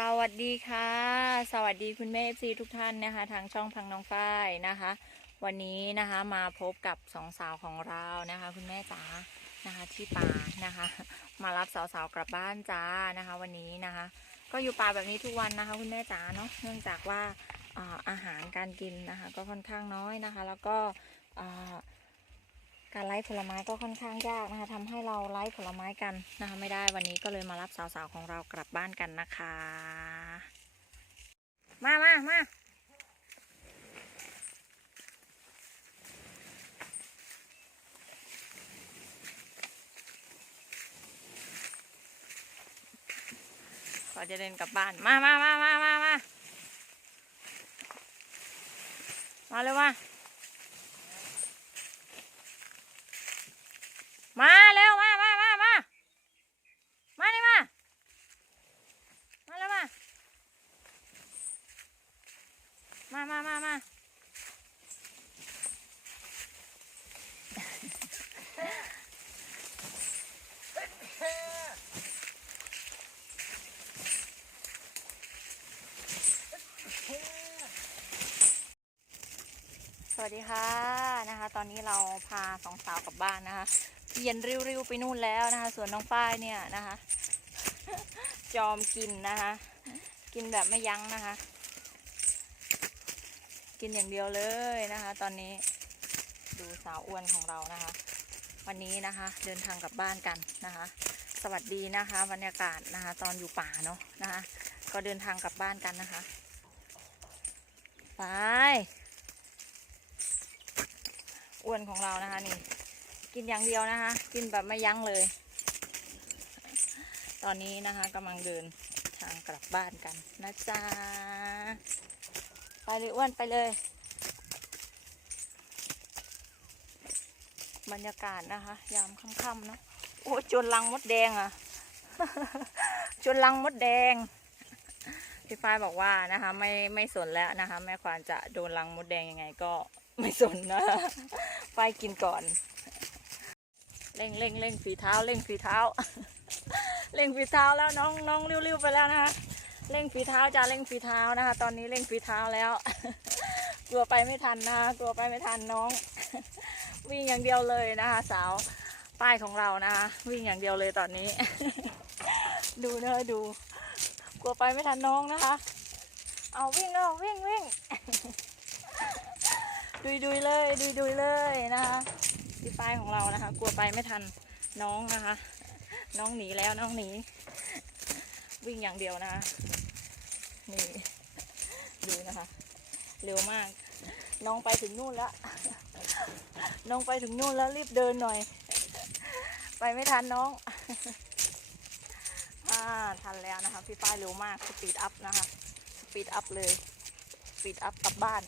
สวัสดีค่ะ สวัสดีคุณแม่เอฟซีทุกท่านนะคะ ทางช่องพังน้องฝ้ายนะคะ วันนี้นะคะมาพบกับสองสาวของเรานะคะ คุณแม่จ๋านะคะที่ป่านะคะ มารับสาวๆกลับบ้านจ้านะคะ วันนี้นะคะ ก็อยู่ป่าแบบนี้ทุกวันนะคะ คุณแม่จ๋าเนาะเนื่องจากว่าอาอาหารการกินนะคะ ก็ค่อนข้างน้อยนะคะ แล้วก็ การไล่ผลไม้ก็ค่อนข้างยากนะคะทำให้เราไล่ผลไม้กันนะคะไม่ได้วันนี้ก็เลยมารับสาวๆของเรากลับบ้านกันนะคะ มามามาขอจะเดินกลับบ้าน มามามามามามามาเร็วมา มาเร็วมามามามามาเลยมามาเร็วมามามามามา วัสดีค่ะนะคะ ตอนนี้เราพาสองสาวกลับบ้านนะคะเย็นริ้วๆไปนู่นแล้วนะคะ ส่วนน้องฝ้ายเนี่ยนะคะ จอมกินนะคะ กินแบบไม่ยั้งนะคะ กินอย่างเดียวเลยนะคะ ตอนนี้ดูสาวอ้วนของเรานะคะ วันนี้นะคะ เดินทางกลับบ้านกันนะคะ สวัสดีนะคะบรรยากาศนะคะ ตอนอยู่ป่าเนาะนะคะ ก็เดินทางกลับบ้านกันนะคะ ไป อ้วนของเรานะคะนี่ กินอย่างเดียวนะคะ กินแบบไม่ยั้งเลย ตอนนี้นะคะกำลังเดินทางกลับบ้านกันนะจ๊ะไปเลยอ้วนไปเลย บรรยากาศนะคะ ยามค่ำๆนะโอ้จนลังมดแดงอะจนลังมดแดงพี่ฝ้ายบอกว่านะคะ ไม่ไม่สนแล้วนะคะ แม่ควานจะโดนลังมดแดงยังไงก็ ไม่สนนะฝ้ายกินก่อน เร่งเร่งเร่งฝีเท้า เร่งฝีเท้า เร่งฝีเท้าแล้วน้องน้องริ้วๆไปแล้วนะคะเร่งฝีเท้าจ้าเร่งฝีเท้านะคะ ตอนนี้เร่งฝีเท้าแล้ว กลัวไปไม่ทันนะคะกลัวไปไม่ทันน้อง วิ่งอย่างเดียวเลยนะคะ สาวป้ายของเรานะคะ วิ่งอย่างเดียวเลยตอนนี้ ดูเนอะดู กลัวไปไม่ทันน้องนะคะ เอาวิ่งแล้ววิ่งวิ่ง ดุยดุยเลยดุยดุยเลยนะคะที่ป้ายของเรานะคะ กลัวไปไม่ทันน้องนะคะ น้องหนีแล้วน้องหนีวิ่งอย่างเดียวนะคะนี่ดูนะคะ เร็วมาก น้องไปถึงนู่นแล้วน้องไปถึงนู่นแล้วรีบเดินหน่อย ไปไม่ทันน้องอ่าทันแล้วนะคะ พี่ป้ายเร็วมากสปีดอัพนะคะสปีดอัพเลยสปีดอัพกลับบ้าน